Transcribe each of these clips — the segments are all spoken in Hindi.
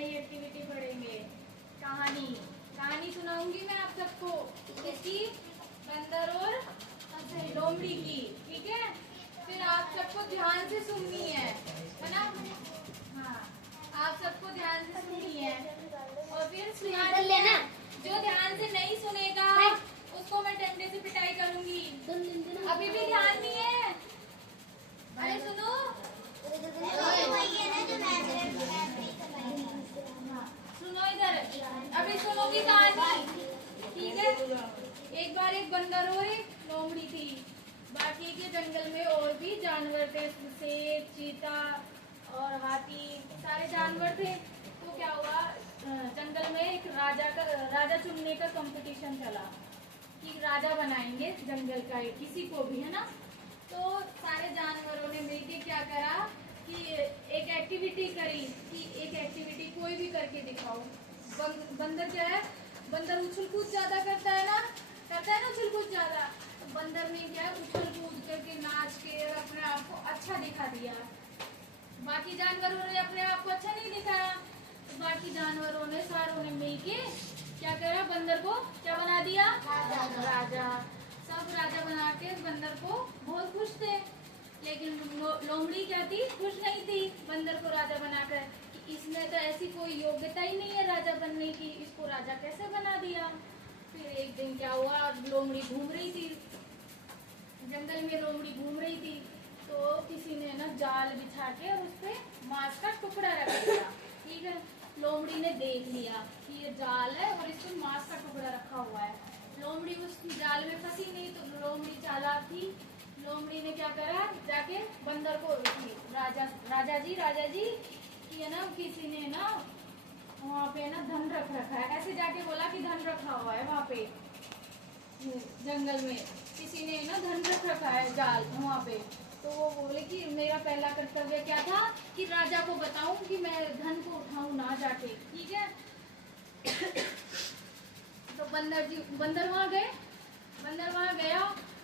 नई एक्टिविटी पढ़ेंगे। कहानी कहानी सुनाऊंगी मैं आप सबको, किसकी? बंदर और लोमड़ी की। ठीक है, फिर आप सबको ध्यान से सुननी है ना? हाँ, आप सबको ध्यान से सुननी है और फिर सुना लेना। जो ध्यान से नहीं सुनेगा उसको मैं डंडे से पिटाई करूंगी। अभी भी ध्यान नहीं है? अरे सुनो, सुनो इधर, अभी सुनोगी कहानी। ठीक है, एक बार एक बंदर और एक लोमड़ी थी। बाकी के जंगल में और भी जानवर थे, शेर, चीता और हाथी, सारे जानवर थे। तो क्या हुआ, जंगल में एक राजा चुनने का कंपटीशन चला कि राजा बनाएंगे जंगल का किसी को भी, है ना? तो सारे जानवरों ने मिलकर क्या करा कि एक एक्टिविटी करी कि एक एक्टिविटी कोई भी करके दिखाओ। बंदर क्या है, बंदर उछल कूद ज्यादा करता है ना उछल कूद ज्यादा। तो बंदर ने क्या उछल कूद करके नाच के और अपने आप को अच्छा दिखा दिया। बाकी जानवरों ने अपने आप को अच्छा नहीं दिखाया। तो बाकी जानवरों ने सारों ने मिलके क्या करा, बंदर को क्या बना दिया? राजा। सब राजा बना के बंदर को बहुत खुश थे। लेकिन लोमड़ी क्या थी, खुश नहीं थी बंदर को राजा बनाकर कि इसमें तो ऐसी कोई योग्यता ही नहीं है राजा बनने की, इसको राजा कैसे बना दिया। फिर एक दिन क्या हुआ, लोमड़ी घूम रही थी जंगल में, लोमड़ी घूम रही थी तो किसी ने ना जाल बिछा के और उसपे मांस का टुकड़ा रख दिया। ठीक है, लोमड़ी ने देख लिया कि ये जाल है और इसमें मांस का टुकड़ा रखा हुआ है। लोमड़ी उस जाल में फंसी नहीं, तो लोमड़ी चालाक थी। लोमड़ी ने क्या करा, जाके बंदर को राजा जी कि है ना, किसी ने ना वहाँ पे ना धन रख रखा है, ऐसे जाके बोला कि धन रखा हुआ है वहाँ पे जंगल में, किसी ने ना धन रख रखा है जाल वहाँ पे। तो वो बोले कि मेरा पहला कर्तव्य क्या था कि राजा को बताऊं कि मैं धन को उठाऊं ना जाके। ठीक है, तो बंदर वहाँ गया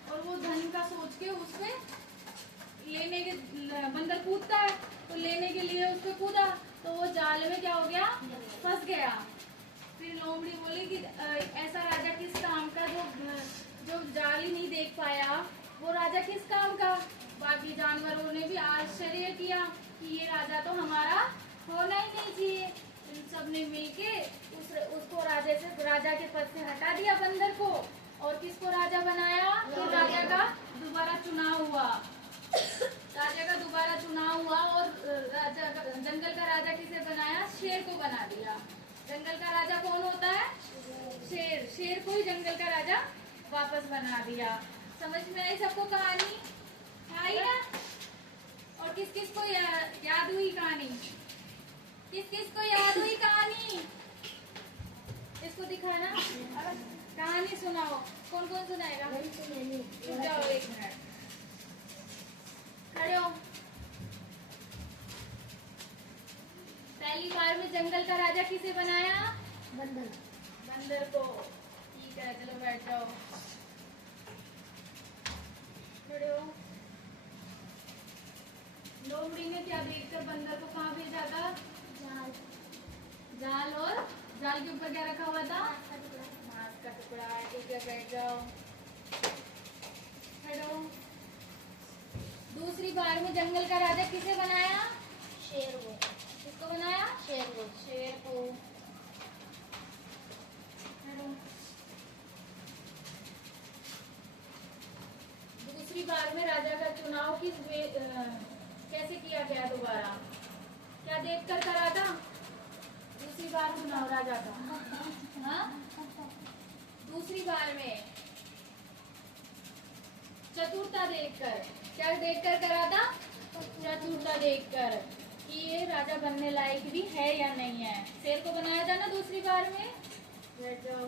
और वो धन का सोच के उसपे लेने के, बंदर कूदता है तो लेने के लिए उसपे कूदा तो वो जाल में क्या हो गया, फंस गया। फिर लोमड़ी बोली कि ऐसा राजा किस काम का जो जाल ही नहीं देख पाया, वो राजा किस काम का। बाकी जानवरों ने भी आश्चर्य किया कि ये राजा तो हमारा होना ही नहीं चाहिए। इन सब ने मिलके उसको राजा के पद से हटा दिया बंदर को, और किसको राजा बनाया, तो राजा का दोबारा चुनाव हुआ। और जंगल का राजा किसे बनाया, शेर को बना दिया। जंगल का राजा कौन होता है, शेर को ही जंगल का राजा वापस बना दिया। समझ में आई सबको कहानी? आई ना? और किस किस को याद हुई कहानी? किस को याद हुई कहानी? इसको दिखाना, कहानी सुनाओ। कौन कौन सुनाएगा? जाओ एक मिनट, खड़े हो। पहली बार में जंगल का राजा किसे बनाया, बंदर को। ठीक है, चलो बैठ जाओ, खड़े हो। लोमड़ी ने क्या देखकर बंदर को कहाँ भेजा था, जाल और जाल के ऊपर क्या रखा हुआ था, मांस का टुकड़ा। ठीक है, बैठ जाओ, खड़ो। दूसरी बार में जंगल का राजा किसे बनाया, शेर को। किसको बनाया, शेर को। खड़ो। दूसरी बार में राजा का चुनाव कैसे किया गया, दोबारा क्या देखकर करा था दूसरी बार चुनाव राजा का? हाँ, दूसरी बार में चतुरता देखकर। क्या देखकर करा था, चतुरता देखकर कि ये राजा बनने लायक भी है या नहीं है। शेर को बनाया था ना दूसरी बार में। बैठ जाओ।